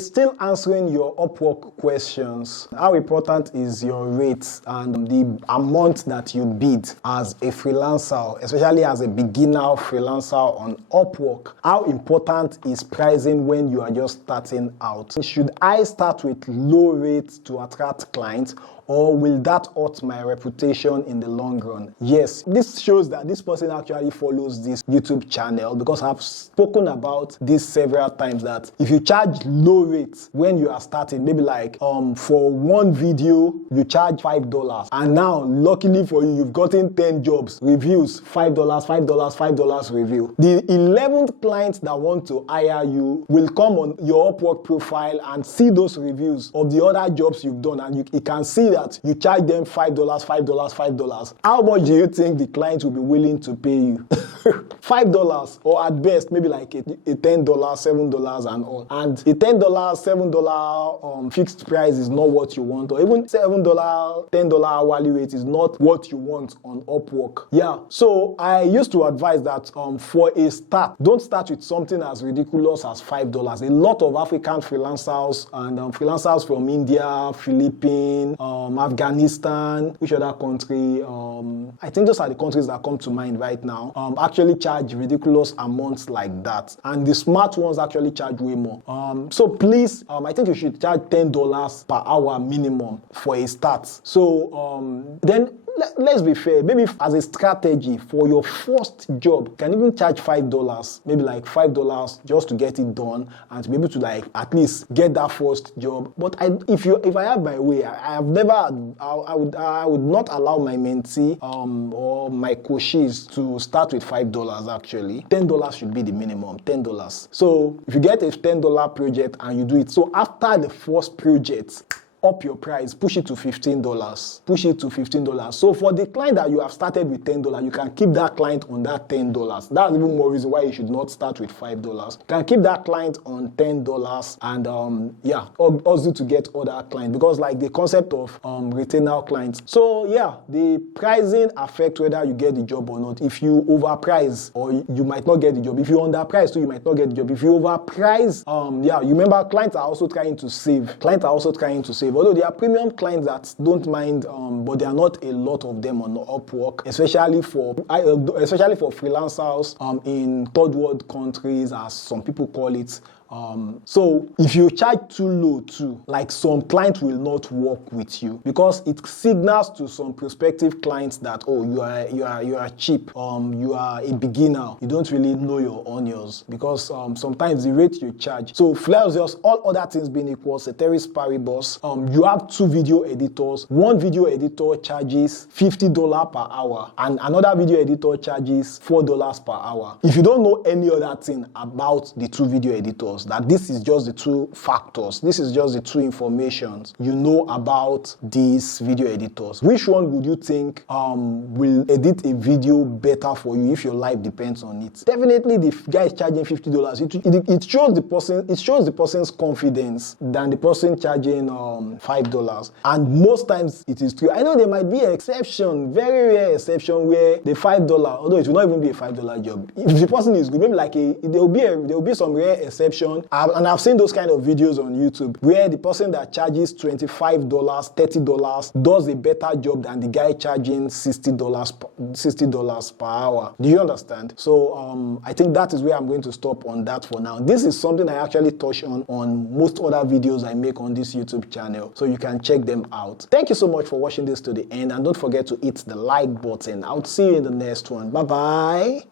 Still answering your Upwork questions. How important is your rate and the amount that you bid as a freelancer, especially as a beginner freelancer on Upwork? How important is pricing when you are just starting out? Should I start with low rates to attract clients, or will that hurt my reputation in the long run? Yes, this shows that this person actually follows this YouTube channel, because I've spoken about this several times, that if you charge low rates when you are starting, maybe like for one video you charge $5, and now luckily for you, you've gotten 10 jobs, reviews, $5, $5 review. The 11th client that want to hire you will come on your Upwork profile and see those reviews of the other jobs you've done, and you can see that you charge them $5. How much do you think the client will be willing to pay you? $5, or at best maybe like a $10, $7 and all. And a $10, $7 fixed price is not what you want, or even $7, $10 hourly rate is not what you want on Upwork. Yeah, so I used to advise that for a start, don't start with something as ridiculous as $5. A lot of African freelancers and freelancers from India, Philippines, Afghanistan, which other country? I think those are the countries that come to mind right now. Actually charge ridiculous amounts like that, and the smart ones actually charge way more. So please, I think you should charge $10 per hour minimum for a start. So then let's be fair, maybe as a strategy for your first job, you can even charge $5, maybe like $5 just to get it done and to be able to like at least get that first job. But if I have my way, I would not allow my mentee or my coaches to start with $5 actually. $10 should be the minimum, $10. So if you get a $10 project and you do it, so after the first project, up your price, push it to $15. Push it to $15. So for the client that you have started with $10, you can keep that client on that $10. That's even more reason why you should not start with $5. You can keep that client on $10 and yeah, also to get other clients, because like the concept of retainer clients. So yeah, the pricing affects whether you get the job or not. If you overprice, or you might not get the job. If you underprice too, you might not get the job. If you overprice, yeah, you remember clients are also trying to save. Although there are premium clients that don't mind, but there are not a lot of them on Upwork, especially for freelancers in third world countries, as some people call it. So if you charge too low too, like some clients will not work with you, because it signals to some prospective clients that, oh, you are cheap, you are a beginner, you don't really know your onions, because sometimes the rate you charge. So let's just, all other things being equal, ceteris paribus, you have two video editors. One video editor charges $50 per hour, and another video editor charges $4 per hour. If you don't know any other thing about the two video editors, that this is just the two factors, this is just the two informations you know about these video editors, which one would you think will edit a video better for you if your life depends on it? Definitely the guy is charging $50. It shows the person's confidence than the person charging $5. And most times it is true. I know there might be an exception, very rare exception, where the $5, although it will not even be a $5 job, if the person is good, maybe like there will be some rare exception. And I've seen those kind of videos on YouTube where the person that charges $25, $30 does a better job than the guy charging $60 per hour. Do you understand? So I think that is where I'm going to stop on that for now. This is something I actually touch on most other videos I make on this YouTube channel, so you can check them out. Thank you so much for watching this to the end, and don't forget to hit the like button. I'll see you in the next one. Bye bye.